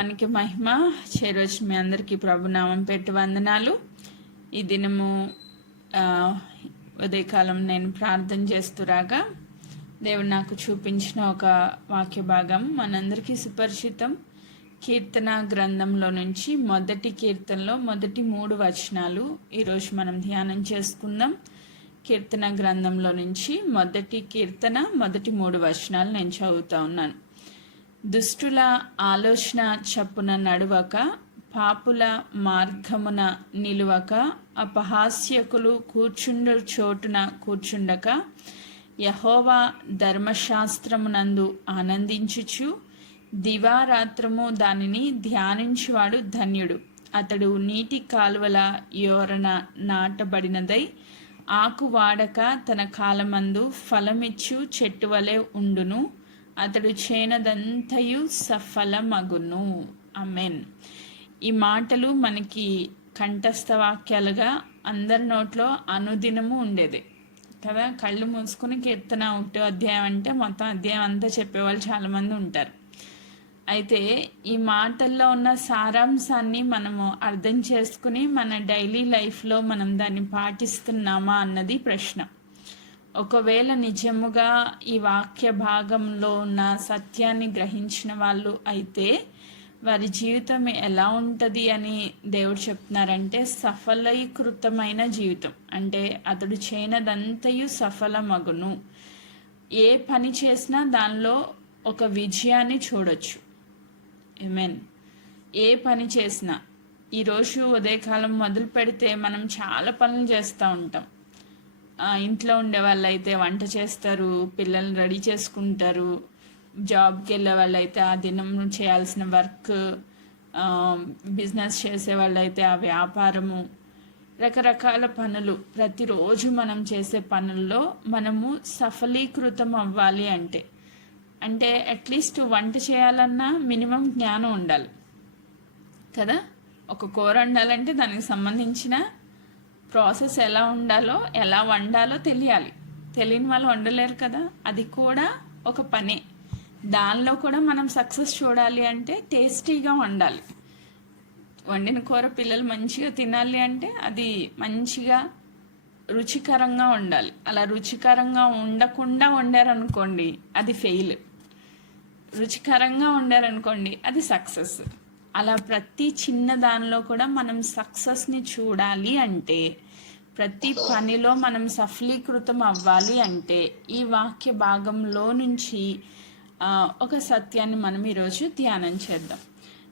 నామానికి మహిమ. చేరోజు మీ అందరికీ ప్రభునామం పెట్టి వందనాలు. ఈ దినము ఉదయకాలం నేను ప్రార్థన చేస్తురాగా దేవుడు నాకు చూపించిన ఒక వాక్య భాగం మనందరికీ సుపరిచితం. కీర్తన గ్రంథంలో నుంచి మొదటి కీర్తనలో మొదటి 3 వచనాలు ఈరోజు మనం ధ్యానం చేసుకుందాం. కీర్తన గ్రంథంలో నుంచి మొదటి కీర్తన మొదటి 3 వచనాలు నేను చదువుతా ఉన్నాను. దుష్టుల ఆలోచన చప్పున నడువక, పాపుల మార్గమున నిలువక, అపహాస్యకులు కూర్చుండు చోటున కూర్చుండక, యెహోవా ధర్మశాస్త్రమునందు ఆనందించుచు దివారాత్రము దానిని ధ్యానించువాడు ధన్యుడు. అతడు నీటి కాలువల యోరన నాటబడినదై ఆకు వాడక తన కాలమందు ఫలమిచ్చు చెట్టు వలె ఉండును. అతడు చేనదంతయు సఫలమగును. ఆమేన్. ఈ మాటలు మనకి కంఠస్థ వాక్యాలుగా అందరి నోట్లో అనుదినము ఉండేది కదా. కళ్ళు మూసుకుని కీర్తన 1వ అధ్యాయం అంటే మొత్తం అధ్యాయం అంతా చెప్పేవాళ్ళు చాలామంది ఉంటారు. అయితే ఈ మాటల్లో ఉన్న సారాంశాన్ని మనము అర్థం చేసుకుని మన డైలీ లైఫ్లో మనం దాన్ని పాటిస్తున్నామా అన్నది ప్రశ్న. ఒకవేళ నిజముగా ఈ వాక్య భాగంలో ఉన్న సత్యాన్ని గ్రహించిన వాళ్ళు అయితే వారి జీవితం ఎలా ఉంటుంది అని దేవుడు చెప్తున్నారంటే సఫలీకృతమైన జీవితం. అంటే అతడు చేయనదంతయు సఫలమగును. ఏ పని చేసినా దానిలో ఒక విజయాన్ని చూడొచ్చు. ఆమేన్. ఏ పని చేసినా ఈరోజు ఉదయకాలం మొదలు పెడితే మనం చాలా పనులు చేస్తూ ఉంటాం. ఇంట్లో ఉండే వాళ్ళు అయితే వంట చేస్తారు, పిల్లల్ని రెడీ చేసుకుంటారు. జాబ్కి వెళ్ళే వాళ్ళు అయితే ఆ దినం చేయాల్సిన వర్క్, బిజినెస్ చేసే వాళ్ళు అయితే ఆ వ్యాపారము, రకరకాల పనులు. ప్రతిరోజు మనం చేసే పనుల్లో మనము సఫలీకృతం అవ్వాలి అంటే అట్లీస్ట్ వంట చేయాలన్నా మినిమం జ్ఞానం ఉండాలి కదా. ఒక కూర వండాలంటే దానికి సంబంధించిన ప్రాసెస్ ఎలా ఉండాలో, ఎలా వండాలో తెలియాలి. తెలియని వాళ్ళు వండలేరు కదా. అది కూడా ఒక పనే. దానిలో కూడా మనం సక్సెస్ చూడాలి అంటే టేస్టీగా వండాలి. వండిన కూర పిల్లలు మంచిగా తినాలి అంటే అది మంచిగా రుచికరంగా ఉండాలి. అలా రుచికరంగా ఉండకుండా వండారనుకోండి అది ఫెయిల్. రుచికరంగా వండారనుకోండి అది సక్సెస్. అలా ప్రతి చిన్న దానిలో కూడా మనం సక్సెస్ని చూడాలి అంటే, ప్రతి పనిలో మనం సఫలీకృతం అవ్వాలి అంటే ఈ వాక్య భాగంలో నుంచి ఒక సత్యాన్ని మనం ఈరోజు ధ్యానం చేద్దాం.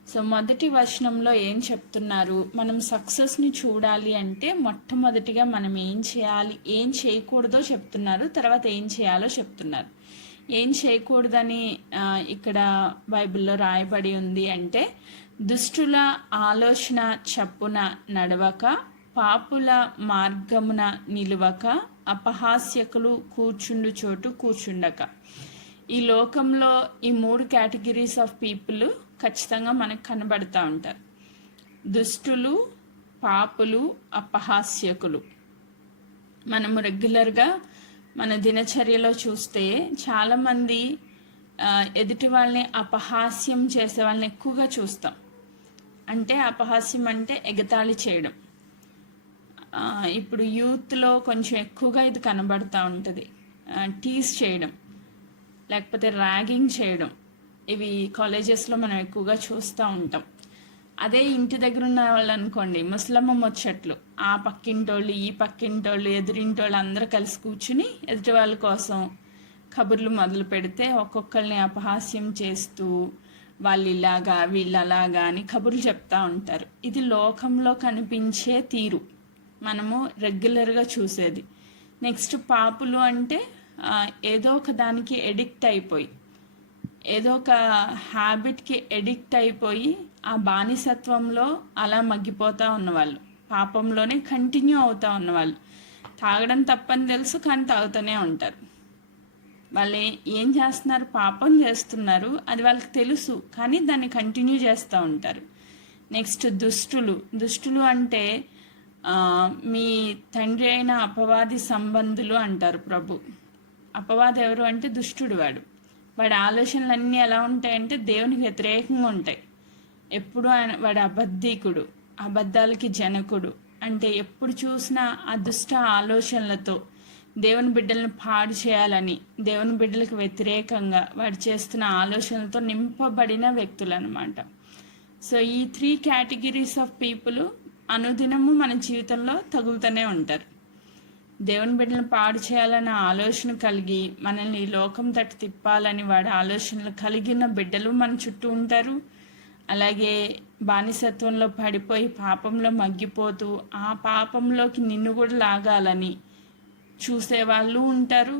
సో మొదటి వచనంలో ఏం చెప్తున్నారు? మనం సక్సెస్ని చూడాలి అంటే మొట్టమొదటిగా మనం ఏం చేయాలి, ఏం చేయకూడదో చెప్తున్నారు. తర్వాత ఏం చేయాలో చెప్తున్నారు. ఏం చేయకూడదని ఇక్కడ బైబిల్లో రాయబడి ఉంది అంటే, దుష్టుల ఆలోచన చప్పున నడవక, పాపుల మార్గమున నిలువక, అపహాస్యకులు కూర్చుండు చోటు కూర్చుండక. ఈ లోకంలో ఈ 3 కేటగిరీస్ ఆఫ్ పీపుల్ ఖచ్చితంగా మనకు కనబడుతూ ఉంటారు. దుష్టులు, పాపులు, అపహాస్యకులు. మనము రెగ్యులర్గా మన దినచర్యలో చూస్తే చాలామంది ఎదుటి వాళ్ళని అపహాస్యం చేసే వాళ్ళని ఎక్కువగా చూస్తాం. అంటే అపహాస్యం అంటే ఎగతాళి చేయడం. ఇప్పుడు యూత్లో కొంచెం ఎక్కువగా ఇది కనబడుతూ ఉంటుంది. టీస్ చేయడం, లేకపోతే ర్యాగింగ్ చేయడం, ఇవి కాలేజెస్లో మనం ఎక్కువగా చూస్తూ ఉంటాం. అదే ఇంటి దగ్గర ఉన్న వాళ్ళు అనుకోండి, ముసలమ్మ ముచ్చట్లు, ఆ పక్కింటోళ్ళు, ఈ పక్కింటోళ్ళు, ఎదురింటోళ్ళు అందరూ కలిసి కూర్చుని ఎదుటి వాళ్ళ కోసం కబుర్లు మొదలు పెడితే ఒక్కొక్కరిని అపహాస్యం చేస్తూ వాళ్ళు ఇలాగా వీళ్ళు అలాగా అని కబుర్లు చెప్తూ ఉంటారు. ఇది లోకంలో కనిపించే తీరు, మనము రెగ్యులర్గా చూసేది. నెక్స్ట్ పాపులు అంటే ఏదో ఒక దానికి ఎడిక్ట్ అయిపోయి, ఏదో ఒక హ్యాబిట్కి ఎడిక్ట్ అయిపోయి ఆ బానిసత్వంలో అలా మగ్గిపోతూ ఉన్నవాళ్ళు, పాపంలోనే కంటిన్యూ అవుతూ ఉన్నవాళ్ళు. తాగడం తప్పని తెలుసు కానీ తాగుతూనే ఉంటారు. వాళ్ళు ఏం చేస్తున్నారు? పాపం చేస్తున్నారు, అది వాళ్ళకి తెలుసు కానీ దాన్ని కంటిన్యూ చేస్తూ ఉంటారు. నెక్స్ట్ దుష్టులు అంటే మీ తండ్రి అయిన అపవాది సంబంధులు అంటారు ప్రభు. అపవాది ఎవరు అంటే దుష్టుడు. వాడి ఆలోచనలన్నీ ఎలా ఉంటాయంటే దేవునికి వ్యతిరేకంగా ఉంటాయి. ఎప్పుడు వాడు అబద్ధికుడు, అబద్ధాలకి జనకుడు. అంటే ఎప్పుడు చూసినా ఆ దుష్ట ఆలోచనలతో దేవుని బిడ్డలను పాడు చేయాలని, దేవుని బిడ్డలకు వ్యతిరేకంగా వాడు చేస్తున్న ఆలోచనలతో నింపబడిన వ్యక్తులు అనమాట. సో ఈ 3 కేటగిరీస్ ఆఫ్ పీపుల్ అనుదినము మన జీవితంలో తగులుతూనే ఉంటారు. దేవుని బిడ్డలను పాడు చేయాలన్న ఆలోచన కలిగి మనల్ని ఈ లోకం తట్టు తిప్పాలని వాడి ఆలోచనలు కలిగిన బిడ్డలు మన చుట్టూ ఉంటారు. అలాగే బానిసత్వంలో పడిపోయి పాపంలో మగ్గిపోతూ ఆ పాపంలోకి నిన్ను కూడా లాగాలని చూసేవాళ్ళు ఉంటారు.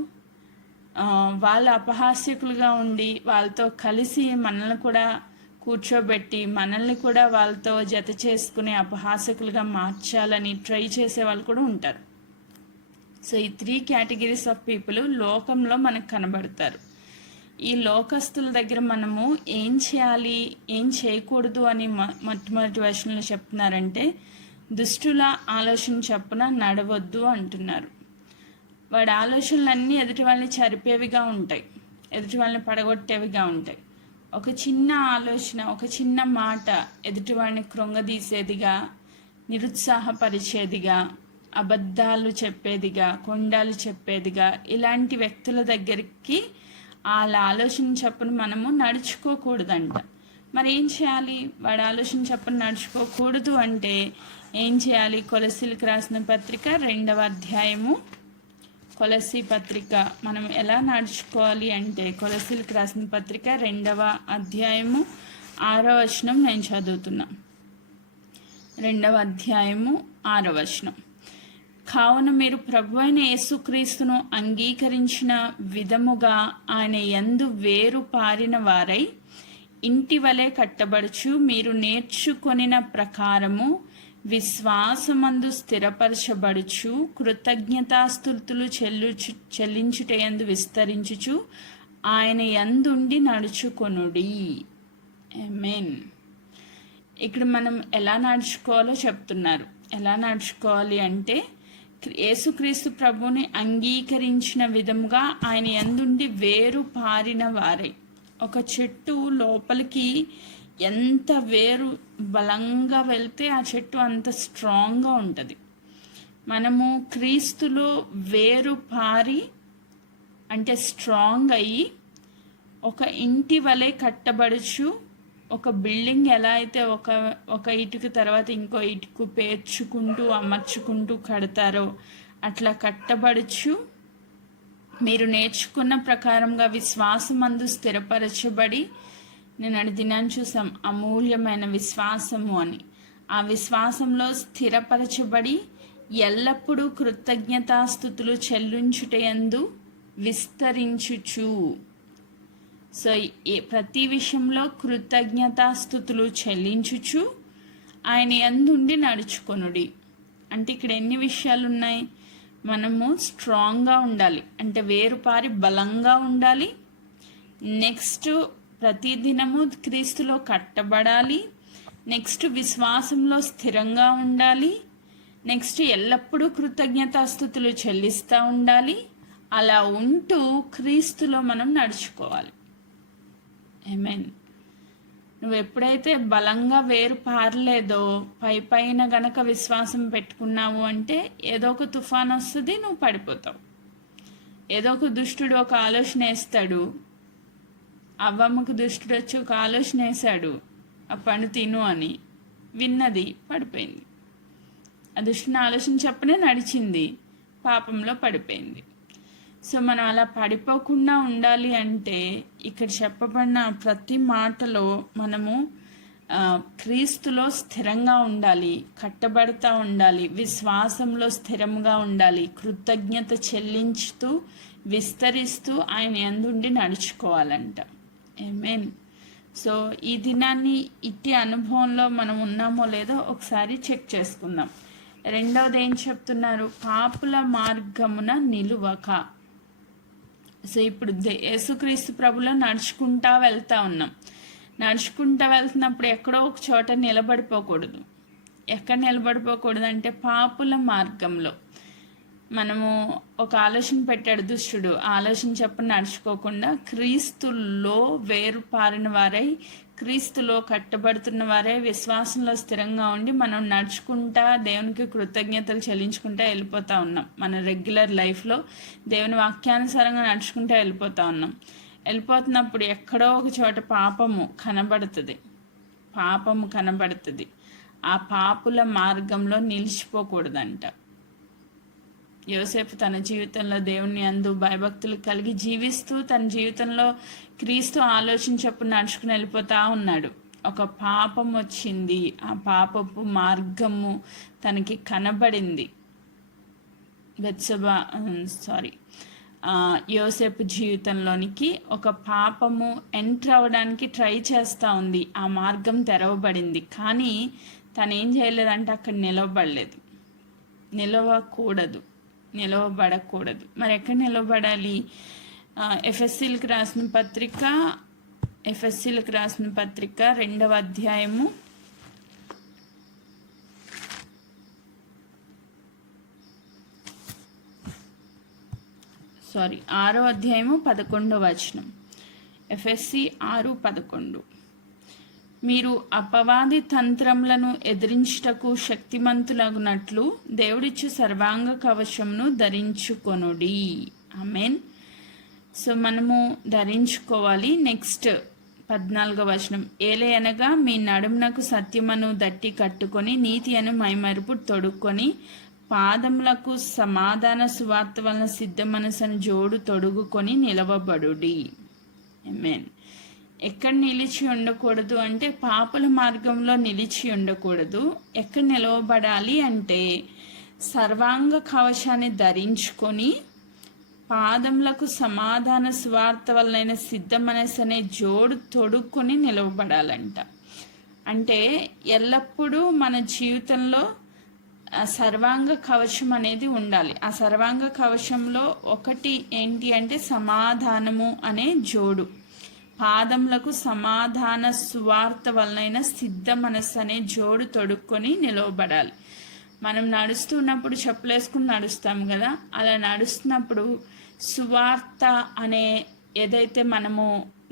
వాళ్ళు అపహాస్యకులుగా ఉండి వాళ్ళతో కలిసి మనల్ని కూడా కూర్చోబెట్టి మనల్ని కూడా వాళ్ళతో జత చేసుకుని అపహాస్యకులుగా మార్చాలని ట్రై చేసే వాళ్ళు కూడా ఉంటారు. సో ఈ 3 కేటగిరీస్ ఆఫ్ పీపుల్ లోకంలో మనకు కనబడతారు. ఈ లోకస్తుల దగ్గర మనము ఏం చేయాలి, ఏం చేయకూడదు అని మొట్టమొదటి వచనంలో చెప్తున్నారంటే, దుష్టుల ఆలోచన చొప్పున నడవద్దు అంటున్నారు. వాడి ఆలోచనలన్నీ ఎదుటి వాళ్ళని చరిపేవిగా ఉంటాయి, ఎదుటి వాళ్ళని పడగొట్టేవిగా ఉంటాయి. ఒక చిన్న ఆలోచన, ఒక చిన్న మాట ఎదుటివాడిని కృంగదీసేదిగా, నిరుత్సాహపరిచేదిగా, అబద్ధాలు చెప్పేదిగా, కొండాలు చెప్పేదిగా, ఇలాంటి వ్యక్తుల దగ్గరికి వాళ్ళ ఆలోచన చొప్పున మనము నడుచుకోకూడదంట. మరి ఏం చేయాలి? వాడి ఆలోచన చొప్పున నడుచుకోకూడదు అంటే ఏం చేయాలి? కొలస్సీలకు రాసిన పత్రిక 2వ అధ్యాయము, కొలస్సీ పత్రిక మనం ఎలా నడుచుకోవాలి అంటే, కొలస్సీలకు రాసిన పత్రిక 2వ అధ్యాయము 6వ వచనం నేను చదువుతున్నా. 2వ అధ్యాయము 6వ వచనం. కావున మీరు ప్రభువైన యేసుక్రీస్తును అంగీకరించిన విధముగా ఆయన యందు వేరు పారిన వారై ఇంటి వలె కట్టబడుచు మీరు నేర్చుకొనిన ప్రకారము విశ్వాసమందు స్థిరపరచబడుచు కృతజ్ఞతాస్తుతులు చెల్లించుటయందు విస్తరించుచు ఆయన యందుండి నడుచుకొనుడి. ఆమేన్. ఇక్కడ మనం ఎలా నడుచుకోవాలో చెప్తున్నారు. ఎలా నడుచుకోవాలి అంటే, యేసుక్రీస్తు ప్రభుని అంగీకరించిన విధముగా ఆయన యందుండి వేరు పారిన వారై. ఒక చెట్టు లోపలికి ఎంత వేరు బలంగా వెళ్తే ఆ చెట్టు అంత స్ట్రాంగ్గా ఉంటుంది. మనము క్రీస్తులో వేరు పారి అంటే స్ట్రాంగ్ అయ్యి ఒక ఇంటి వలె కట్టబడుచు, ఒక బిల్డింగ్ ఎలా అయితే ఒక ఇటుక తర్వాత ఇంకో ఇటుకు పేర్చుకుంటూ అమర్చుకుంటూ కడతారో అట్లా కట్టబడుచు మీరు నేర్చుకున్న ప్రకారంగా విశ్వాసమందు స్థిరపరచబడి, నేను దినాన్ని చూసాం అమూల్యమైన విశ్వాసము అని. ఆ విశ్వాసంలో స్థిరపరచబడి ఎల్లప్పుడూ కృతజ్ఞతాస్తుతులు చెల్లించుటయందు విస్తరించుచు. సో ప్రతి విషయంలో కృతజ్ఞతాస్తుతులు చెల్లించుచు ఆయన యందుండి నడుచుకొనుడి. అంటే ఇక్కడ ఎన్ని విషయాలు ఉన్నాయి? మనము స్ట్రాంగ్గా ఉండాలి అంటే వేరుపారి బలంగా ఉండాలి. నెక్స్ట్ ప్రతిదినము క్రీస్తులో కట్టబడాలి. నెక్స్ట్ విశ్వాసంలో స్థిరంగా ఉండాలి. నెక్స్ట్ ఎల్లప్పుడూ కృతజ్ఞతాస్తుతులు చెల్లిస్తూ ఉండాలి. అలా ఉంటూ క్రీస్తులో మనం నడుచుకోవాలి. ఆమేన్. నువ్వు ఎప్పుడైతే బలంగా వేరు పారలేదో, పైన గనక విశ్వాసం పెట్టుకున్నావు అంటే ఏదో ఒక తుఫాన్ వస్తుంది, నువ్వు పడిపోతావు. ఏదో ఒక దుష్టుడు ఒక ఆలోచన వేస్తాడు. అవ్వమ్మకు దుష్టుడు వచ్చి ఒక ఆలోచన వేశాడు, ఆ పండు తిను అని. విన్నది, పడిపోయింది. ఆ దుష్టుని ఆలోచన చెప్పనే నడిచింది, పాపంలో పడిపోయింది. సో మనం అలా పడిపోకుండా ఉండాలి అంటే ఇక్కడ చెప్పబడిన ప్రతి మాటలో మనము క్రీస్తులో స్థిరంగా ఉండాలి, కట్టబడతా ఉండాలి, విశ్వాసంలో స్థిరంగా ఉండాలి, కృతజ్ఞత చెల్లించుతూ విస్తరిస్తూ ఆయన యందుండి నడుచుకోవాలంట. ఆమేన్. సో ఈ దినాన్ని ఇట్టి అనుభవంలో మనం ఉన్నామో లేదో ఒకసారి చెక్ చేసుకుందాం. రెండవది ఏం చెప్తున్నారు? పాపుల మార్గమున నిలువక. సో ఇప్పుడు యేసుక్రీస్తు ప్రభులో నడుచుకుంటా వెళ్తా ఉన్నాం. నడుచుకుంటా వెళ్తున్నప్పుడు ఎక్కడో ఒక చోట నిలబడిపోకూడదు. ఎక్కడ నిలబడిపోకూడదు అంటే పాపుల మార్గంలో. మనము ఒక ఆలోచన పెట్టాడు దుష్టుడు, ఆలోచన చెప్పని నడుచుకోకుండా క్రీస్తులో వేరుపారిన వారై, క్రీస్తులో కట్టబడుతున్న వారే విశ్వాసంలో స్థిరంగా ఉండి మనం నడుచుకుంటా దేవునికి కృతజ్ఞతలు చెల్లించుకుంటా వెళ్ళిపోతూ ఉన్నాం. మన రెగ్యులర్ లైఫ్లో దేవుని వాక్యానుసారంగా నడుచుకుంటా వెళ్ళిపోతున్నప్పుడు ఎక్కడో ఒక చోట పాపము కనబడుతుంది. ఆ పాపుల మార్గంలో నిలిచిపోకూడదంట. యోసేపు తన జీవితంలో దేవుని యందు భయభక్తులు కలిగి జీవిస్తూ తన జీవితంలో క్రీస్తు ఆలోచించప్పుడు నడుచుకుని వెళ్ళిపోతా ఉన్నాడు. ఒక పాపం వచ్చింది, ఆ పాపపు మార్గము తనకి కనబడింది. యోసేపు జీవితంలోనికి ఒక పాపము ఎంటర్ అవ్వడానికి ట్రై చేస్తూ ఉంది. ఆ మార్గం తెరవబడింది, కానీ తను ఏం చేయలేదంటే అక్కడ నిలవబడకూడదు. మరి ఎక్కడ నిలవబడాలి? ఎఫెసీలకు రాసిన పత్రిక 2వ అధ్యాయము 6వ అధ్యాయము 11వ వచనం. ఎఫెసీ 6:11. మీరు అపవాది తంత్రములను ఎదిరించుటకు శక్తిమంతులగునట్లు దేవుడిచ్చు సర్వాంగ కవచమును ధరించుకొనుడి. ఆమేన్. సో మనము ధరించుకోవాలి. నెక్స్ట్ 14వ వచనం. ఏలయనగా మీ నడుమునకు సత్యమును దట్టి కట్టుకొని నీతి అను మైమరుపు తొడుక్కొని పాదములకు సమాధాన సువార్త వలన సిద్ధ మనసును జోడు తొడుగుకొని నిలవబడుడి. ఆమేన్. ఎక్కడ నిలిచి ఉండకూడదు అంటే పాపుల మార్గంలో నిలిచి ఉండకూడదు. ఎక్కడ నిలవబడాలి అంటే సర్వాంగ కవచాన్ని ధరించుకొని పాదములకు సమాధాన సువార్త వలన సిద్ధ మనసు అనే జోడు తొడుక్కొని నిలవబడాలంట. అంటే ఎల్లప్పుడూ మన జీవితంలో సర్వాంగ కవచం అనేది ఉండాలి. ఆ సర్వాంగ కవచంలో ఒకటి ఏంటి అంటే సమాధానము అనే జోడు, పాదములకు సమాధాన సువార్త వలన సిద్ధ మనస్సు అనే జోడు తొడుక్కొని నిలవబడాలి. మనం నడుస్తున్నప్పుడు చెప్పులేసుకుని నడుస్తాం కదా, అలా నడుస్తున్నప్పుడు సువార్త అనే ఏదైతే మనము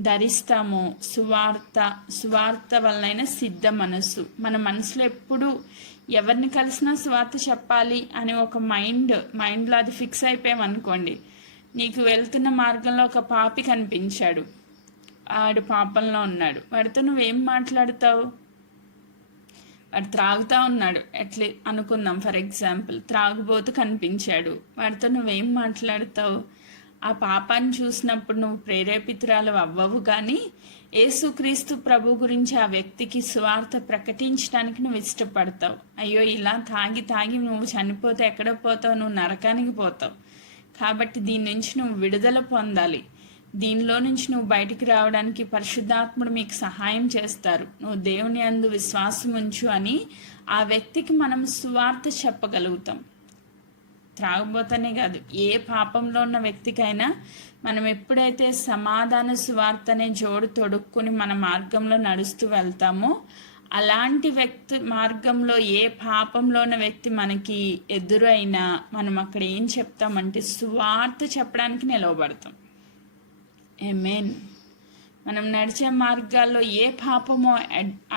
ధరిస్తామో సువార్త వలన సిద్ధ మనస్సు. మన మనసులో ఎప్పుడు ఎవరిని కలిసినా సువార్త చెప్పాలి అని ఒక మైండ్లో అది ఫిక్స్ అయిపోయామనుకోండి. నీకు వెళ్తున్న మార్గంలో ఒక పాపి కనిపించాడు, ఆడు పాపంలో ఉన్నాడు, వాడితో నువ్వేం మాట్లాడతావు? వాడు త్రాగుతూ ఉన్నాడు ఎట్లా అనుకుందాం, ఫర్ ఎగ్జాంపుల్ త్రాగుబోతు కనిపించాడు, వాడితో నువ్వేం మాట్లాడతావు? ఆ పాపాన్ని చూసినప్పుడు నువ్వు ప్రేరేపితురాలు అవ్వవు, కానీ యేసుక్రీస్తు ప్రభు గురించి ఆ వ్యక్తికి సువార్త ప్రకటించడానికి నువ్వు ఇష్టపడతావు. అయ్యో ఇలా తాగి నువ్వు చనిపోతే ఎక్కడ పోతావు? నువ్వు నరకానికి పోతావు. కాబట్టి దీని నుంచి నువ్వు విడుదల పొందాలి. దీనిలో నుంచి నువ్వు బయటికి రావడానికి పరిశుద్ధాత్ముడు మీకు సహాయం చేస్తారు. నువ్వు దేవుని యందు విశ్వాసం ఉంచు అని ఆ వ్యక్తికి మనం సువార్త చెప్పగలుగుతాం. త్రాగబోతనే కాదు, ఏ పాపంలో ఉన్న వ్యక్తికైనా మనం ఎప్పుడైతే సమాధాన సువార్త అనే జోడు తొడుక్కుని మన మార్గంలో నడుస్తూ వెళ్తామో, అలాంటి వ్యక్తి మార్గంలో ఏ పాపంలో ఉన్న వ్యక్తి మనకి ఎదురైనా మనం అక్కడ ఏం చెప్తామంటే సువార్త చెప్పడానికి నిలవబడతాం. ఆమేన్. మనం నడిచే మార్గాల్లో ఏ పాపమో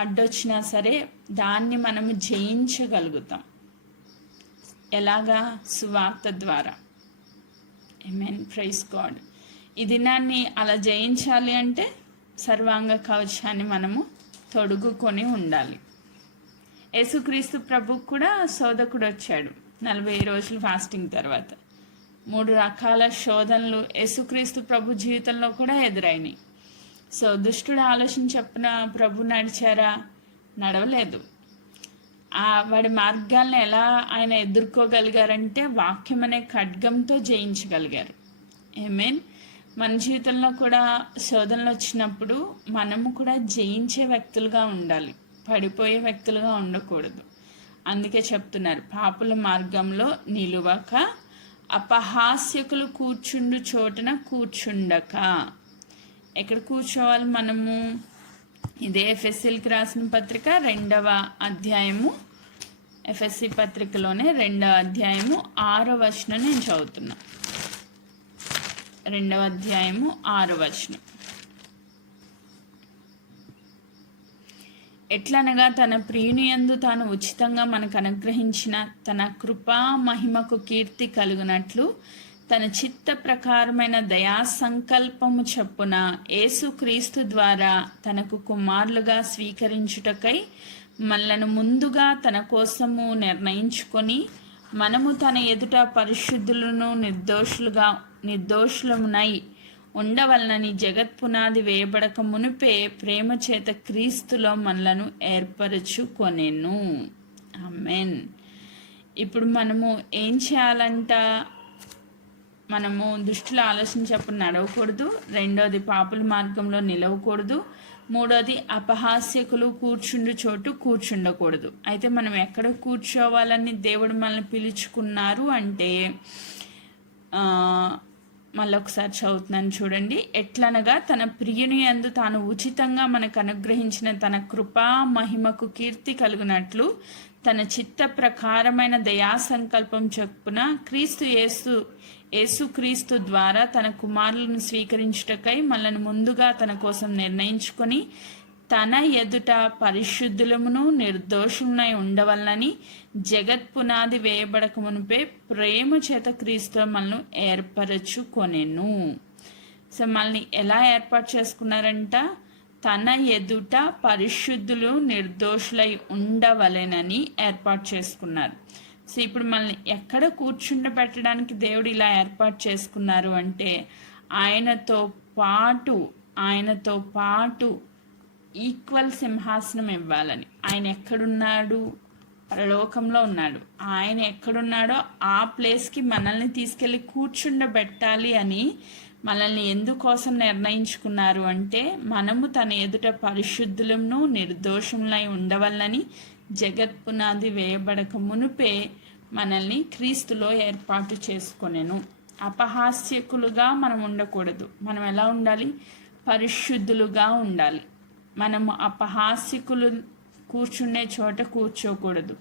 అడ్డొచ్చినా సరే దాన్ని మనము జయించగలుగుతాం. ఎలాగా? సువార్త ద్వారా. ఆమేన్. Praise God. ఈ దినాన్ని అలా జయించాలి అంటే సర్వాంగ కవచాన్ని మనము తొడుగుకొని ఉండాలి. యేసుక్రీస్తు ప్రభుకు కూడా శోధకుడు వచ్చాడు 40 రోజులు ఫాస్టింగ్ తర్వాత. 3 రకాల శోధనలు యేసుక్రీస్తు ప్రభు జీవితంలో కూడా ఎదురైనాయి. సో దుష్టుడు ఆలోచన చెప్పిన ప్రభు నడిచారా? నడవలేదు. వాడి మార్గాలను ఎలా ఆయన ఎదుర్కోగలిగారంటే వాక్యం అనే ఖడ్గంతో జయించగలిగారు. ఆమేన్. మన జీవితంలో కూడా శోధనలు వచ్చినప్పుడు మనము కూడా జయించే వ్యక్తులుగా ఉండాలి, పడిపోయే వ్యక్తులుగా ఉండకూడదు. అందుకే చెప్తున్నారు, పాపుల మార్గంలో నిలువక అపహాస్యకులు కూర్చుండు చోటున కూర్చుండక. ఎక్కడ కూర్చోవాలి మనము? ఇదే ఎఫెసీలకు రాసిన పత్రిక 2వ అధ్యాయము ఎఫ్ఎస్సి పత్రికలోనే 2వ అధ్యాయము 6వ వచనం నేను చదువుతున్నా. 2వ అధ్యాయము 6వ వచనం. ఎట్లనగా తన ప్రియుని యందు తాను ఉచితంగా మనకు అనుగ్రహించిన తన కృపా మహిమకు కీర్తి కలుగునట్లు తన చిత్త ప్రకారమైన దయా సంకల్పము చొప్పున యేసుక్రీస్తు ద్వారా తనకు కుమారులుగా స్వీకరించుటకై మనలను ముందుగా తన కోసము నిర్ణయించుకొని మనము తన ఎదుట పరిశుద్ధులను నిర్దోషులమునై ఉండవలనని జగత్పునాది వేయబడక మునిపే ప్రేమ చేత క్రీస్తులో మనలను ఏర్పరచుకొనెను. ఆమేన్. ఇప్పుడు మనము ఏం చేయాలంట? మనము దుష్టుల ఆలోచన చొప్పున నడవకూడదు. 2వది పాపుల మార్గంలో నిలవకూడదు. 3వది అపహాస్యకులు కూర్చుండు చోటు కూర్చుండకూడదు. అయితే మనం ఎక్కడ కూర్చోవాలని దేవుడు మనల్ని పిలుచుకున్నారు అంటే మళ్ళొకసారి చదువుతున్నాను చూడండి. ఎట్లనగా తన ప్రియుని యందు తాను ఉచితంగా మనకు అనుగ్రహించిన తన కృపా మహిమకు కీర్తి కలుగునట్లు తన చిత్త ప్రకారమైన దయా సంకల్పం చొప్పున యేసుక్రీస్తు ద్వారా తన కుమారులను స్వీకరించుటకై మనల్ని ముందుగా తన కోసం నిర్ణయించుకొని తన ఎదుట పరిశుద్ధులమును నిర్దోషులనై ఉండవలనని జగత్పునాది వేయబడక మునిపే ప్రేమ చేత క్రీస్తు మనల్ని ఏర్పరచుకొనెను. సో మనల్ని ఎలా ఏర్పాటు చేసుకున్నారంట? తన ఎదుట పరిశుద్ధులు నిర్దోషులై ఉండవలెనని ఏర్పాటు చేసుకున్నారు. సో ఇప్పుడు మనల్ని ఎక్కడ కూర్చుండబెట్టడానికి దేవుడు ఇలా ఏర్పాటు చేసుకున్నారు అంటే ఆయనతో పాటు ఈక్వల్ సింహాసనం ఇవ్వాలని. ఆయన ఎక్కడున్నాడు? పరలోకంలో ఉన్నాడు. ఆయన ఎక్కడున్నాడో ఆ ప్లేస్కి మనల్ని తీసుకెళ్ళి కూర్చుండబెట్టాలి అని మనల్ని ఎందుకోసం నిర్ణయించుకున్నారు అంటే మనము తన ఎదుట పరిశుద్ధులను నిర్దోషములై ఉండవలనని జగత్పునాది వేయబడక మునుపే మనల్ని క్రీస్తులో ఏర్పాటు చేసుకొనెను. అపహాస్యకులుగా మనం ఉండకూడదు. మనం ఎలా ఉండాలి? పరిశుద్ధులుగా ఉండాలి. మనము అపహాస్యకులు కూర్చునే చోట కూర్చోకూడదు.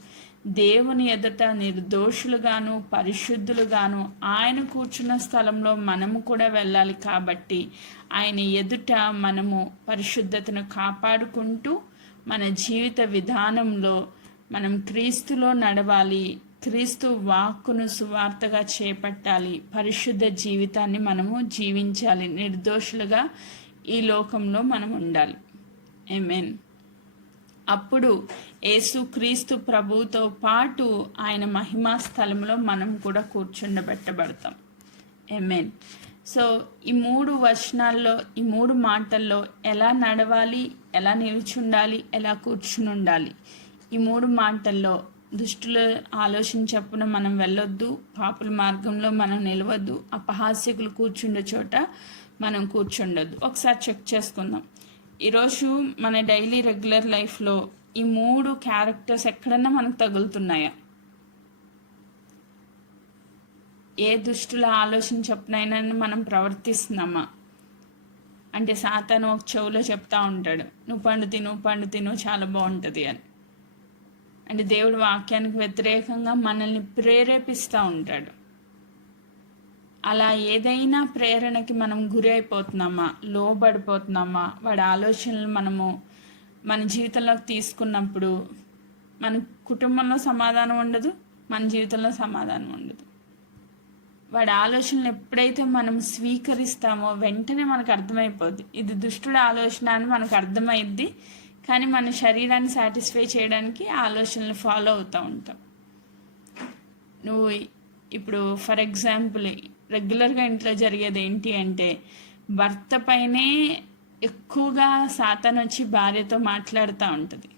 దేవుని ఎదుట నిర్దోషులుగాను పరిశుద్ధులుగాను ఆయన కూర్చున్న స్థలంలో మనము కూడా వెళ్ళాలి. కాబట్టి ఆయన ఎదుట మనము పరిశుద్ధతను కాపాడుకుంటూ మన జీవిత విధానంలో మనం క్రీస్తులో నడవాలి. క్రీస్తు వాక్కును సువార్తగా చేపట్టాలి. పరిశుద్ధ జీవితాన్ని మనము జీవించాలి. నిర్దోషులుగా ఈ లోకంలో మనం ఉండాలి. ఆమేన్. అప్పుడు యేసుక్రీస్తు ప్రభువుతో పాటు ఆయన మహిమా స్థలంలో మనం కూడా కూర్చుండబెట్టబడతాం. ఆమేన్. సో ఈ 3 వచనాల్లో, ఈ 3 మాటల్లో ఎలా నడవాలి, ఎలా నిల్చుండాలి, ఎలా కూర్చుని ఉండాలి, ఈ 3 మాటల్లో దుష్టుల ఆలోచన చొప్పున మనం వెళ్ళొద్దు, పాపుల మార్గంలో మనం నిలవద్దు, అపహాస్యకులు కూర్చుండే చోట మనం కూర్చుండొద్దు. ఒకసారి చెక్ చేసుకుందాం. ఈరోజు మన డైలీ రెగ్యులర్ లైఫ్లో ఈ 3 క్యారెక్టర్స్ ఎక్కడన్నా మనకు తగులుతున్నాయా? ఏ దుష్టుల ఆలోచన చొప్పునైనా మనం ప్రవర్తిస్తున్నామా? అంటే సాతాను ఒక చెవులో చెప్తా ఉంటాడు, నువ్వు పండు తిను చాలా బాగుంటుంది అని. అంటే దేవుడి వాక్యానికి వ్యతిరేకంగా మనల్ని ప్రేరేపిస్తూ ఉంటాడు. అలా ఏదైనా ప్రేరణకి మనం గురి అయిపోతున్నామా, లోబడిపోతున్నామా, వాడి ఆలోచనలు మనము మన జీవితంలోకి తీసుకున్నప్పుడు మన కుటుంబంలో సమాధానం ఉండదు, మన జీవితంలో సమాధానం ఉండదు. వాడి ఆలోచనలు ఎప్పుడైతే మనం స్వీకరిస్తామో వెంటనే మనకు అర్థమైపోద్ది ఇది దుష్టుడి ఆలోచన అని మనకు అర్థమైద్ది. కానీ మన శరీరాన్ని సాటిస్ఫై చేయడానికి ఆలోచనలు ఫాలో అవుతూ ఉంటాం. నువ్వు ఇప్పుడు ఫర్ ఎగ్జాంపుల్ రెగ్యులర్గా ఇంట్లో జరిగేది ఏంటి అంటే భర్త పైనే ఎక్కువగా సాతాను వచ్చి భార్యతో మాట్లాడుతూ ఉంటుంది.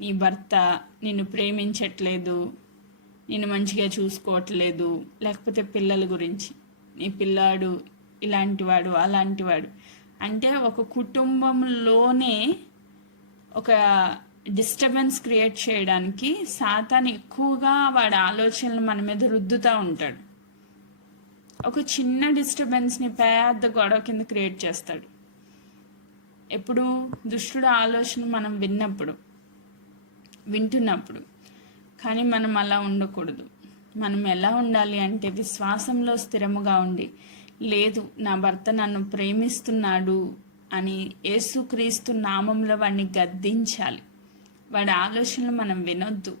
నీ భర్త నిన్ను ప్రేమించట్లేదు, నిన్ను మంచిగా చూసుకోవట్లేదు, లేకపోతే పిల్లల గురించి నీ పిల్లాడు ఇలాంటివాడు అలాంటివాడు. అంటే ఒక కుటుంబంలోనే ఒక డిస్టర్బెన్స్ క్రియేట్ చేయడానికి సాతాను ఎక్కువగా వాడి ఆలోచనలు మన మీద రుద్దుతూ ఉంటాడు. ఒక చిన్న డిస్టర్బెన్స్ని పెద్ద గొడవ కింద క్రియేట్ చేస్తాడు. ఎప్పుడు దుష్టుడు ఆలోచన మనం వింటున్నప్పుడు కానీ మనం అలా ఉండకూడదు. మనం ఎలా ఉండాలి అంటే విశ్వాసంలో స్థిరముగా ఉండి, లేదు నా భర్త నన్ను ప్రేమిస్తున్నాడు అని యేసుక్రీస్తు నామంలో వాడిని గద్దించాలి. వాడి ఆలోచనలు మనం వినొద్దు.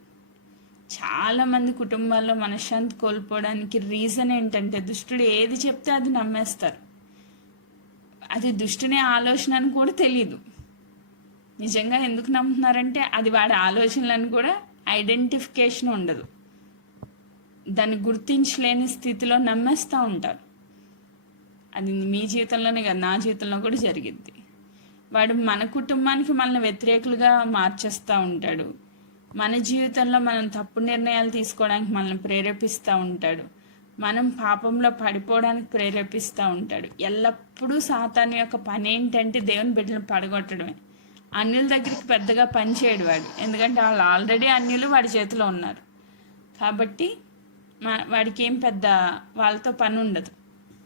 చాలామంది కుటుంబాల్లో మనశ్శాంతి కోల్పోవడానికి రీజన్ ఏంటంటే దుష్టుడు ఏది చెప్తే అది నమ్మేస్తారు. అది దుష్టుని ఆలోచన అని కూడా తెలియదు. నిజంగా ఎందుకు నమ్ముతున్నారంటే అది వాడి ఆలోచనలను కూడా ఐడెంటిఫికేషన్ ఉండదు. దాన్ని గుర్తించలేని స్థితిలో నమ్మేస్తూ ఉంటారు. అది మీ జీవితంలోనే కాదు, నా జీవితంలో కూడా జరిగింది. వాడు మన కుటుంబానికి మనల్ని వ్యతిరేకులుగా మార్చేస్తూ ఉంటాడు. మన జీవితంలో మనం తప్పు నిర్ణయాలు తీసుకోవడానికి మనల్ని ప్రేరేపిస్తూ ఉంటాడు. మనం పాపంలో పడిపోవడానికి ప్రేరేపిస్తూ ఉంటాడు. ఎల్లప్పుడూ సాతాను యొక్క పని ఏంటంటే దేవుని బిడ్డలను పడగొట్టడమే. అన్యుల దగ్గరికి పెద్దగా పని చేయడు వాడు, ఎందుకంటే వాళ్ళు ఆల్రెడీ అన్యులు వాడి చేతిలో ఉన్నారు. కాబట్టి వాడికి ఏం పెద్ద వాళ్ళతో పని ఉండదు.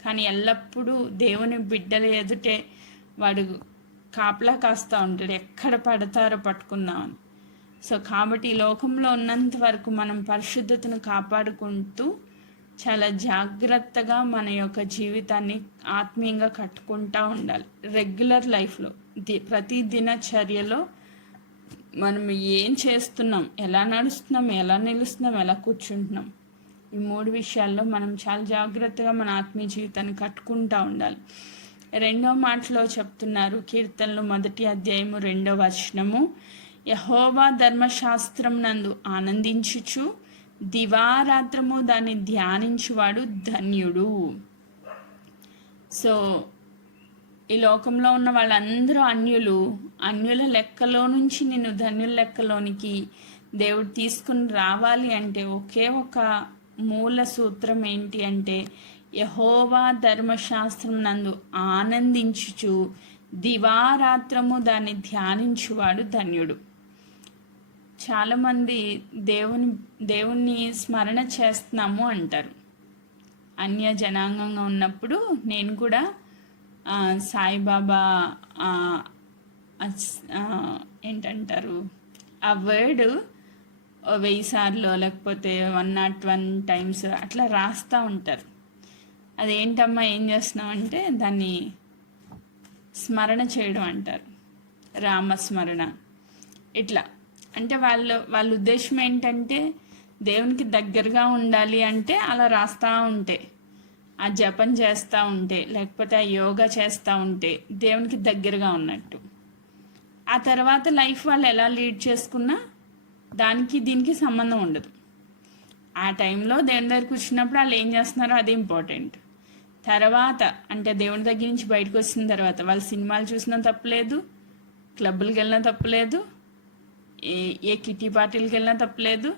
కానీ ఎల్లప్పుడూ దేవుని బిడ్డల ఎదుటే వాడు కాపలా కాస్తూ ఉంటాడు, ఎక్కడ పడతారో పట్టుకుందామని. సో కాబట్టి ఈ లోకంలో ఉన్నంత వరకు మనం పరిశుద్ధతను కాపాడుకుంటూ చాలా జాగ్రత్తగా మన యొక్క జీవితాన్ని ఆత్మీయంగా కట్టుకుంటూ ఉండాలి. రెగ్యులర్ లైఫ్లో ప్రతి దినచర్యలో మనం ఏం చేస్తున్నాం, ఎలా నడుస్తున్నాం, ఎలా నిలుస్తున్నాం, ఎలా కూర్చుంటున్నాం, ఈ 3 విషయాల్లో మనం చాలా జాగ్రత్తగా మన ఆత్మీయ జీవితాన్ని కట్టుకుంటూ ఉండాలి. 2వ మాటలో చెప్తున్నారు, కీర్తనలు 1వ అధ్యాయము 2వ వచనము, యెహోవా ధర్మశాస్త్రం నందు ఆనందించుచు దివారాత్రము దాన్ని ధ్యానించువాడు ధన్యుడు. సో ఈ లోకంలో ఉన్న వాళ్ళందరూ అన్యుల లెక్కలో నుంచి నిన్ను ధన్యుల లెక్కలోనికి దేవుడు తీసుకుని రావాలి అంటే ఒకే ఒక మూల సూత్రం ఏంటి అంటే యెహోవా ధర్మశాస్త్రం నందు ఆనందించుచు దివారాత్రము దాన్ని ధ్యానించువాడు ధన్యుడు. చాలామంది దేవుణ్ణి స్మరణ చేస్తున్నాము అంటారు. అన్య జనాంగంగా ఉన్నప్పుడు నేను కూడా సాయిబాబా ఏంటంటారు ఆ వర్డ్ 1000 సార్లు లేకపోతే 101 టైమ్స్ అట్లా రాస్తూ ఉంటారు. అదేంటమ్మా ఏం చేస్తున్నాం అంటే దాన్ని స్మరణ చేయడం అంటారు, రామస్మరణ. ఇట్లా అంటే వాళ్ళ ఉద్దేశం ఏంటంటే దేవునికి దగ్గరగా ఉండాలి అంటే అలా రాస్తూ ఉంటే, ఆ జపం చేస్తూ ఉంటే, లేకపోతే ఆ యోగా చేస్తూ ఉంటే దేవునికి దగ్గరగా ఉన్నట్టు. ఆ తర్వాత లైఫ్ వాళ్ళు ఎలా లీడ్ చేసుకున్నా దానికి దీనికి సంబంధం ఉండదు. ఆ టైంలో దేవుని దగ్గరికి వచ్చినప్పుడు వాళ్ళు ఏం చేస్తున్నారో అది ఇంపార్టెంట్. తర్వాత అంటే దేవుని దగ్గర నుంచి బయటకు వచ్చిన తర్వాత వాళ్ళు సినిమాలు చూసినా తప్పలేదు, క్లబ్బులకి వెళ్ళినా తప్పలేదు, ఏ కిటీ పార్టీలకి వెళ్ళినా తప్పలేదు,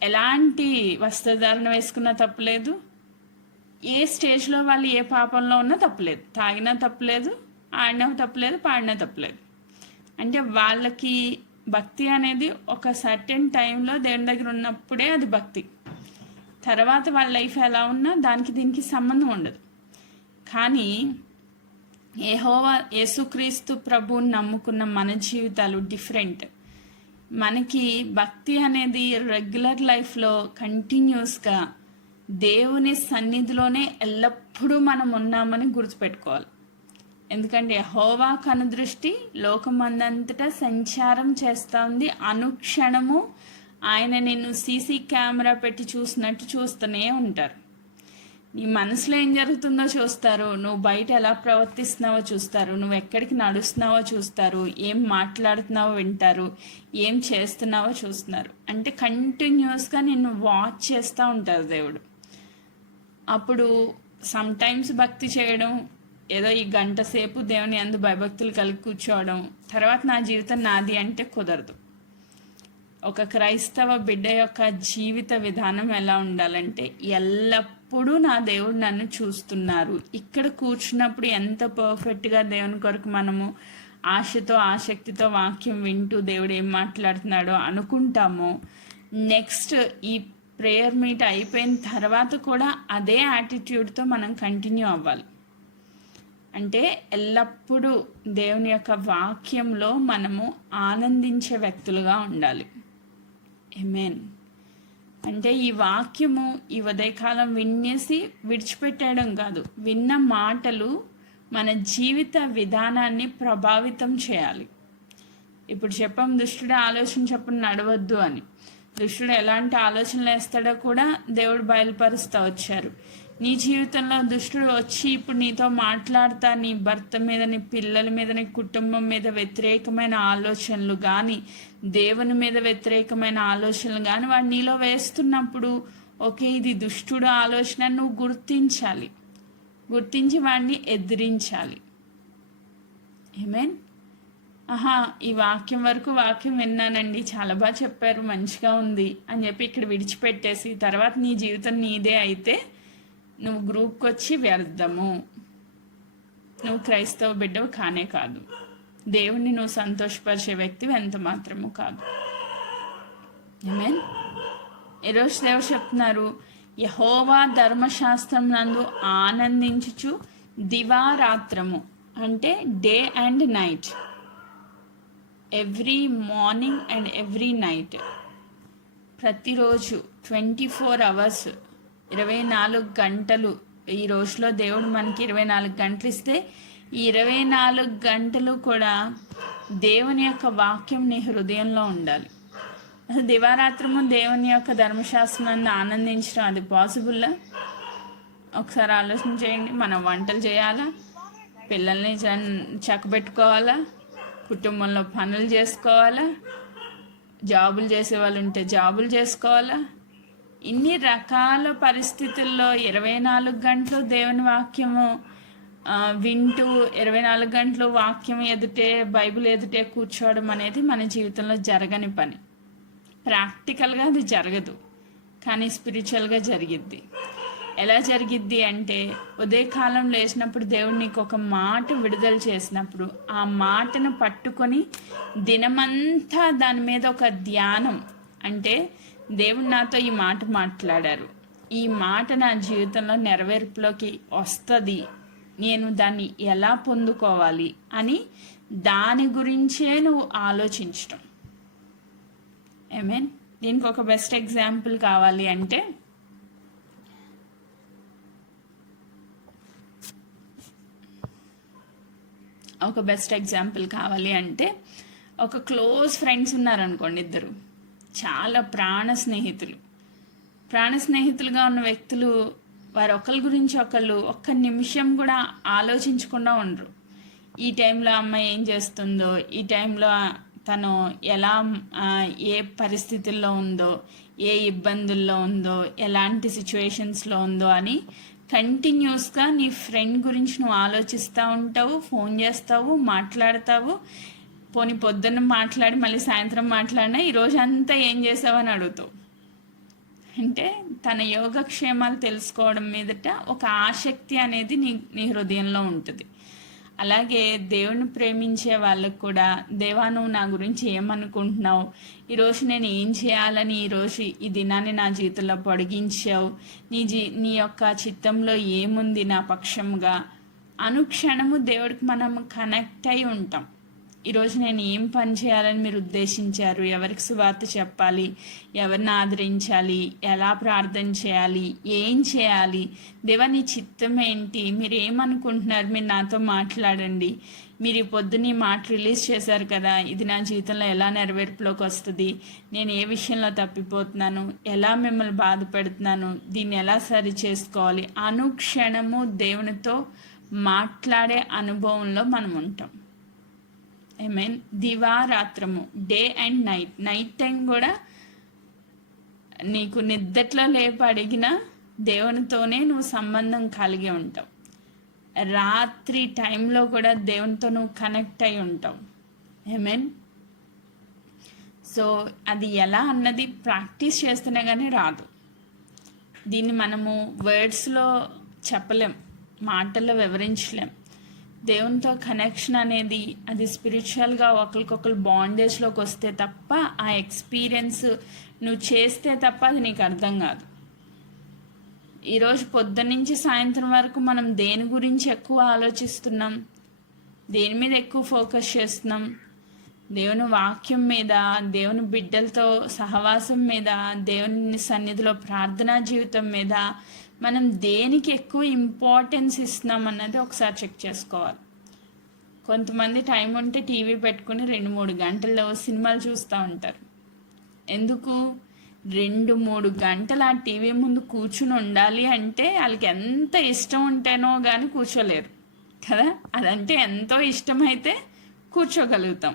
ఎలాంటి వస్త్రధారణ వేసుకున్నా తప్పలేదు, ఏ స్టేజ్లో వాళ్ళు ఏ పాపంలో ఉన్నా తప్పలేదు, తాగినా తప్పలేదు, ఆడినా తప్పలేదు, పాడినా తప్పలేదు. అంటే వాళ్ళకి భక్తి అనేది ఒక సర్టెన్ టైంలో దేవుని దగ్గర ఉన్నప్పుడే అది భక్తి. తర్వాత వాళ్ళ లైఫ్ ఎలా ఉన్నా దానికి దీనికి సంబంధం ఉండదు. కానీ యెహోవా యేసుక్రీస్తు ప్రభువుని నమ్ముకున్న మన జీవితాలు డిఫరెంట్. మనకి భక్తి అనేది రెగ్యులర్ లైఫ్లో కంటిన్యూస్గా దేవుని సన్నిధిలోనే ఎల్లప్పుడూ మనం ఉన్నామని గుర్తుపెట్టుకోవాలి. ఎందుకంటే యెహోవా కనుదృష్టి లోకమందంతటా సంచారం చేస్తూ ఉంది. అనుక్షణము ఆయన నిన్ను సీసీ కెమెరా పెట్టి చూసినట్టు చూస్తూనే ఉంటారు. నీ మనసులో ఏం జరుగుతుందో చూస్తారు, నువ్వు బయట ఎలా ప్రవర్తిస్తున్నావో చూస్తారు, నువ్వు ఎక్కడికి నడుస్తున్నావో చూస్తారు, ఏం మాట్లాడుతున్నావో వింటారు, ఏం చేస్తున్నావో చూస్తున్నారు. అంటే కంటిన్యూస్గా నిన్ను వాచ్ చేస్తూ ఉంటారు దేవుడు. అప్పుడు సమ్టైమ్స్ భక్తి చేయడం, ఏదో ఈ గంట సేపు దేవుని యందు భయభక్తులు కలిగి కూర్చోవడం, తర్వాత నా జీవితం నాది అంటే కుదరదు. ఒక క్రైస్తవ బిడ్డ యొక్క జీవిత విధానం ఎలా ఉండాలంటే ఎల్లప్పుడూ నా దేవుడు నన్ను చూస్తున్నారు. ఇక్కడ కూర్చున్నప్పుడు ఎంత పర్ఫెక్ట్గా దేవుని కొరకు మనము ఆశతో ఆసక్తితో వాక్యం వింటూ దేవుడు ఏం మాట్లాడుతున్నాడో అనుకుంటామో, నెక్స్ట్ ఈ ప్రేయర్ మీట్ అయిపోయిన తర్వాత కూడా అదే యాటిట్యూడ్తో మనం కంటిన్యూ అవ్వాలి. అంటే ఎల్లప్పుడూ దేవుని యొక్క వాక్యంలో మనము ఆనందించే వ్యక్తులుగా ఉండాలి. ఆమేన్. అంటే ఈ వాక్యము ఈ ఉదయకాలం వినేసి విడిచిపెట్టడం కాదు, విన్న మాటలు మన జీవిత విధానాన్ని ప్రభావితం చేయాలి. ఇప్పుడు చెప్పాం దుష్టుడు ఆలోచన చొప్పున నడవద్దు అని. దుష్టుడు ఎలాంటి ఆలోచనలు వేస్తాడో కూడా దేవుడు బయలుపరుస్తూ వచ్చారు. నీ జీవితంలో దుష్టుడు వచ్చి ఇప్పుడు నీతో మాట్లాడతా నీ భర్త మీద, నీ పిల్లల మీద, నీ కుటుంబం మీద వ్యతిరేకమైన ఆలోచనలు కానీ, దేవుని మీద వ్యతిరేకమైన ఆలోచనలు కానీ వాడు నీలో వేస్తున్నప్పుడు, ఓకే ఇది దుష్టుడు ఆలోచన నువ్వు గుర్తించాలి, గుర్తించి వాడిని ఎదిరించాలి. ఆమేన్. ఈ వాక్యం వరకు వాక్యం విన్నానండి, చాలా బాగా చెప్పారు, మంచిగా ఉంది అని చెప్పి ఇక్కడ విడిచిపెట్టేసి తర్వాత నీ జీవితం నీదే అయితే నువ్వు గ్రూప్కి వచ్చి వ్యర్థము, నువ్వు క్రైస్తవ బిడ్డవు కానే కాదు, దేవుణ్ణి నువ్వు సంతోషపరిచే వ్యక్తివి ఎంత మాత్రము కాదు. ఆమేన్. ఈరోజు దేవుడు చెప్తున్నారు, యెహోవా ధర్మశాస్త్రం నందు ఆనందించుచు దివారాత్రము, అంటే day and night, every morning and every night, ప్రతిరోజు 24 hours 24 గంటలు. ఈ రోజులో దేవుడు మనకి 24 గంటలు ఇస్తే ఈ 24 గంటలు కూడా దేవుని యొక్క వాక్యం నీ హృదయంలో ఉండాలి. దివారాత్రము దేవుని యొక్క ధర్మశాస్త్రాన్ని ఆనందించడం అది పాసిబుల్లా? ఒకసారి ఆలోచన చేయండి. మనం వంటలు చేయాలా, పిల్లల్ని చక్కబెట్టుకోవాలా, కుటుంబంలో పనులు చేసుకోవాలా, జాబులు చేసే వాళ్ళు ఉంటే జాబులు చేసుకోవాలా, ఇన్ని రకాల పరిస్థితుల్లో 24 గంటలు దేవుని వాక్యము వింటూ 24 గంటలు వాక్యం ఎదుటే, బైబిల్ ఎదుటే కూర్చోవడం అనేది మన జీవితంలో జరగని పని. ప్రాక్టికల్గా అది జరగదు, కానీ స్పిరిచువల్గా జరిగిద్ది. ఎలా జరిగిద్ది అంటే, ఉదయకాలం లేచినప్పుడు దేవుడు నీకు ఒక మాట విడుదల చేసినప్పుడు ఆ మాటను పట్టుకొని దినమంతా దాని మీద ఒక ధ్యానం, అంటే దేవుడు నాతో ఈ మాట మాట్లాడారు, ఈ మాట నా జీవితంలో నెరవేర్పులోకి వస్తుంది, నేను దాన్ని ఎలా పొందుకోవాలి అని దాని గురించే నువ్వు ఆలోచించటం. ఆమేన్. దీనికి ఒక బెస్ట్ ఎగ్జాంపుల్ కావాలి అంటే, ఒక క్లోజ్ ఫ్రెండ్స్ ఉన్నారనుకోండి, ఇద్దరు చాలా ప్రాణ స్నేహితులుగా ఉన్న వ్యక్తులు వారు ఒకరి గురించి ఒకళ్ళు ఒక్క నిమిషం కూడా ఆలోచించకుండా ఉండరు. ఈ టైంలో అమ్మాయి ఏం చేస్తుందో, ఈ టైంలో తను ఎలా ఏ పరిస్థితుల్లో ఉందో, ఏ ఇబ్బందుల్లో ఉందో, ఎలాంటి సిచ్యువేషన్స్లో ఉందో అని కంటిన్యూస్గా నీ ఫ్రెండ్ గురించి నువ్వు ఆలోచిస్తూ ఉంటావు, ఫోన్ చేస్తావు, మాట్లాడతావు. పోనీ పొద్దున్న మాట్లాడి మళ్ళీ సాయంత్రం మాట్లాడినా ఈరోజు అంతా ఏం చేసావని అడుగుతావు. అంటే తన యోగక్షేమాలు తెలుసుకోవడం మీదట ఒక ఆసక్తి అనేది నీ హృదయంలో ఉంటుంది. అలాగే దేవుని ప్రేమించే వాళ్ళకు కూడా, దేవా నువ్వు నా గురించి ఏమనుకుంటున్నావు, ఈరోజు నేను ఏం చేయాలని ఈరోజు ఈ దినాన్ని నా జీవితంలో పొడిగించావు, నీ యొక్క చిత్తంలో ఏముంది నా పక్షంగా, అనుక్షణము దేవుడికి మనం కనెక్ట్ అయి ఉంటాం. ఈరోజు నేను ఏం పని చేయాలని మీరు ఉద్దేశించారు, ఎవరికి సువార్త చెప్పాలి, ఎవరిని ఆదరించాలి, ఎలా ప్రార్థన చేయాలి, ఏం చేయాలి, దేవా నీ చిత్తం ఏంటి, మీరు ఏమనుకుంటున్నారు, మీరు నాతో మాట్లాడండి, మీరు ఈ పొద్దున్న మాట రిలీజ్ చేశారు కదా, ఇది నా జీవితంలో ఎలా నెరవేర్పులోకి వస్తుంది, నేను ఏ విషయంలో తప్పిపోతున్నాను, ఎలా మిమ్మల్ని బాధపెడుతున్నాను, దీన్ని ఎలా సరి చేసుకోవాలి, అనుక్షణము దేవునితో మాట్లాడే అనుభవంలో మనం ఉంటాం. ఆమేన్. దివారాత్రము, డే అండ్ నైట్ టైం కూడా నీకు నిద్దట్లో లేపి అడిగిన దేవునితోనే నువ్వు సంబంధం కలిగి ఉంటావు. రాత్రి టైంలో కూడా దేవునితో నువ్వు కనెక్ట్ అయి ఉంటావు. ఆమేన్. సో అది ఎలా అన్నది ప్రాక్టీస్ చేస్తేనే కానీ రాదు. దీన్ని మనము వర్డ్స్లో చెప్పలేం, మాటల్లో వివరించలేం. దేవునితో కనెక్షన్ అనేది అది స్పిరిచువల్గా ఒకరికొకరు బాండేజ్లోకి వస్తే తప్ప, ఆ ఎక్స్పీరియన్స్ నువ్వు చేస్తే తప్ప అది నీకు అర్థం కాదు. ఈరోజు పొద్దున్నుంచి సాయంత్రం వరకు మనం దేని గురించి ఎక్కువ ఆలోచిస్తున్నాం, దేని మీద ఎక్కువ ఫోకస్ చేస్తున్నాం, దేవుని వాక్యం మీద, దేవుని బిడ్డలతో సహవాసం మీద, దేవుని సన్నిధిలో ప్రార్థనా జీవితం మీద మనం దేనికి ఎక్కువ ఇంపార్టెన్స్ ఇస్తున్నాం అన్నది ఒకసారి చెక్ చేసుకోవాలి. కొంతమంది టైం ఉంటే టీవీ పెట్టుకుని 2-3 గంటల్లో సినిమాలు చూస్తూ ఉంటారు. ఎందుకు? 2-3 గంటలు ఆ టీవీ ముందు కూర్చుని ఉండాలి అంటే వాళ్ళకి ఎంత ఇష్టం ఉంటేనో కానీ కూర్చోలేరు కదా. అదంటే ఎంతో ఇష్టమైతే కూర్చోగలుగుతాం,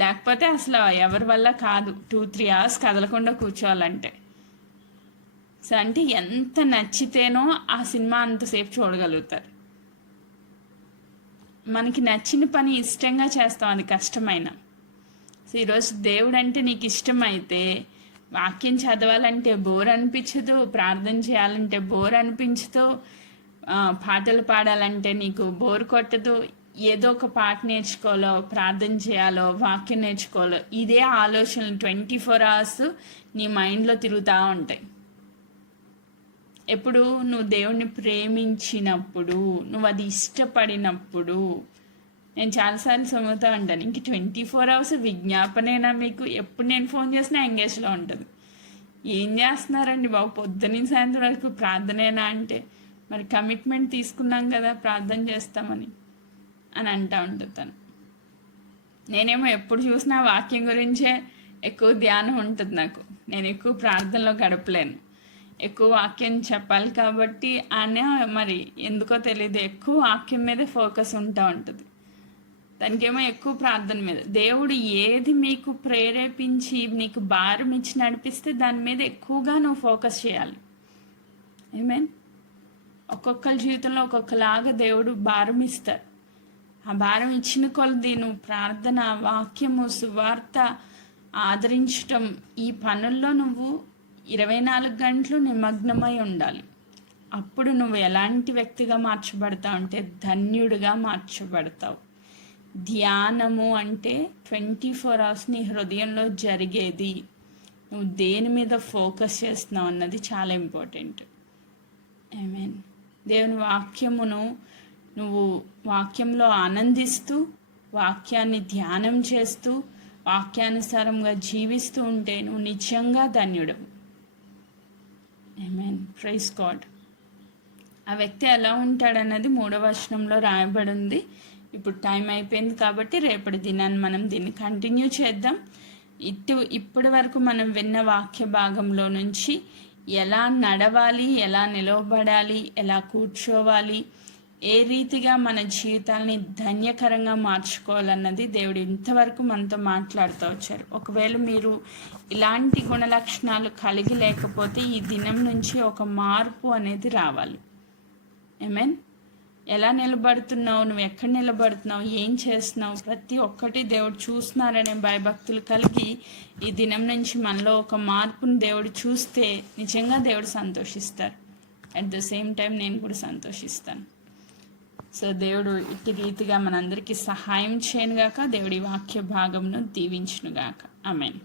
లేకపోతే అసలు ఎవరి వల్ల కాదు 2-3 అవర్స్ కదలకుండా కూర్చోవాలంటే. సో అంటే ఎంత నచ్చితేనో ఆ సినిమా అంతసేపు చూడగలుగుతారు. మనకి నచ్చిన పని ఇష్టంగా చేస్తాం, అది కష్టమైన. సో ఈరోజు దేవుడు అంటే నీకు ఇష్టమైతే వాక్యం చదవాలంటే బోర్ అనిపించదు, ప్రార్థన చేయాలంటే బోర్ అనిపించదు, పాటలు పాడాలంటే నీకు బోర్ కొట్టదు. ఏదో ఒక పాట నేర్చుకోవాలో, ప్రార్థన చేయాలో, వాక్యం నేర్చుకోవాలో, ఇదే ఆలోచనలు 24 అవర్స్ నీ మైండ్లో తిరుగుతూ ఉంటాయి. ఎప్పుడు నువ్వు దేవుణ్ణి ప్రేమించినప్పుడు, నువ్వు అది ఇష్టపడినప్పుడు. నేను చాలాసార్లు సొమ్ముతూ ఉంటాను, ఇంక 24 అవర్స్ విజ్ఞాపనేనా మీకు? ఎప్పుడు నేను ఫోన్ చేసినా ఎంగేజ్లో ఉంటుంది. ఏం చేస్తున్నారండి బాబు పొద్దున్న సాయంత్రం వరకు ప్రార్థనేనా అంటే, మరి కమిట్మెంట్ తీసుకున్నాం కదా ప్రార్థన చేస్తామని అని అంటూ ఉంటుంది. నేనేమో ఎప్పుడు చూసినా వాక్యం గురించే ఎక్కువ ధ్యానం ఉంటుంది నాకు. నేను ఎక్కువ ప్రార్థనలో గడపలేను, ఎక్కువ వాక్యం చెప్పాలి కాబట్టి ఆయన మరి ఎందుకో తెలియదు ఎక్కువ వాక్యం మీదే ఫోకస్ ఉంటుంది. దానికేమో ఎక్కువ ప్రార్థన మీద. దేవుడు ఏది మీకు ప్రేరేపించి నీకు భారం ఇచ్చి నడిపిస్తే దాని మీద ఎక్కువగా నువ్వు ఫోకస్ చేయాలి. ఆమేన్. ఒక్కొక్కరి జీవితంలో ఒక్కొక్కలాగా దేవుడు భారం ఇస్తారు. ఆ భారం ఇచ్చిన కొలది నువ్వు ప్రార్థన, వాక్యము, సువార్త ఆదరించటం, ఈ పనుల్లో నువ్వు 24 గంటలు నిమగ్నమై ఉండాలి. అప్పుడు నువ్వు ఎలాంటి వ్యక్తిగా మార్చబడతావు అంటే ధన్యుడిగా మార్చబడతావు. ధ్యానము అంటే 24 అవర్స్ నీ హృదయంలో జరిగేది. నువ్వు దేని మీద ఫోకస్ చేస్తున్నావు అన్నది చాలా ఇంపార్టెంట్. ఆమేన్. దేవుని వాక్యమును నువ్వు వాక్యంలో ఆనందిస్తూ, వాక్యాన్ని ధ్యానం చేస్తూ, వాక్యానుసారంగా జీవిస్తూ ఉంటే నువ్వు నిజంగా ధన్యుడవు. ఆమేన్. Praise God. ఆ వ్యక్తి ఎలా ఉంటాడన్నది 3వ వచనంలో రాయబడి ఉంది. ఇప్పుడు టైం అయిపోయింది కాబట్టి రేపటి దినాన్ని మనం దీన్ని కంటిన్యూ చేద్దాం. ఇప్పటి వరకు మనం విన్న వాక్య భాగంలో నుంచి ఎలా నడవాలి, ఎలా నిలవబడాలి, ఎలా కూర్చోవాలి, ఏ రీతిగా మన జీవితాన్ని ధన్యకరంగా మార్చుకోవాలన్నది దేవుడు ఇంతవరకు మనతో మాట్లాడుతూ వచ్చారు. ఒకవేళ మీరు ఇలాంటి గుణలక్షణాలు కలిగి లేకపోతే ఈ దినం నుంచి ఒక మార్పు అనేది రావాలి. ఆమేన్. ఎలా నిలబడుతున్నావు, నువ్వు ఎక్కడ నిలబడుతున్నావు, ఏం చేస్తున్నావు, ప్రతి ఒక్కటి దేవుడు చూస్తున్నారనే భయభక్తులు కలిగి ఈ దినం నుంచి మనలో ఒక మార్పును దేవుడు చూస్తే నిజంగా దేవుడు సంతోషిస్తారు. అట్ ద సేమ్ టైం నేను కూడా సంతోషిస్తాను. సో దేవుడు ఇట్టి రీతిగా మనందరికీ సహాయం చేయనుగాక. దేవుడి వాక్య భాగంను దీవించునుగాక. ఆమేన్.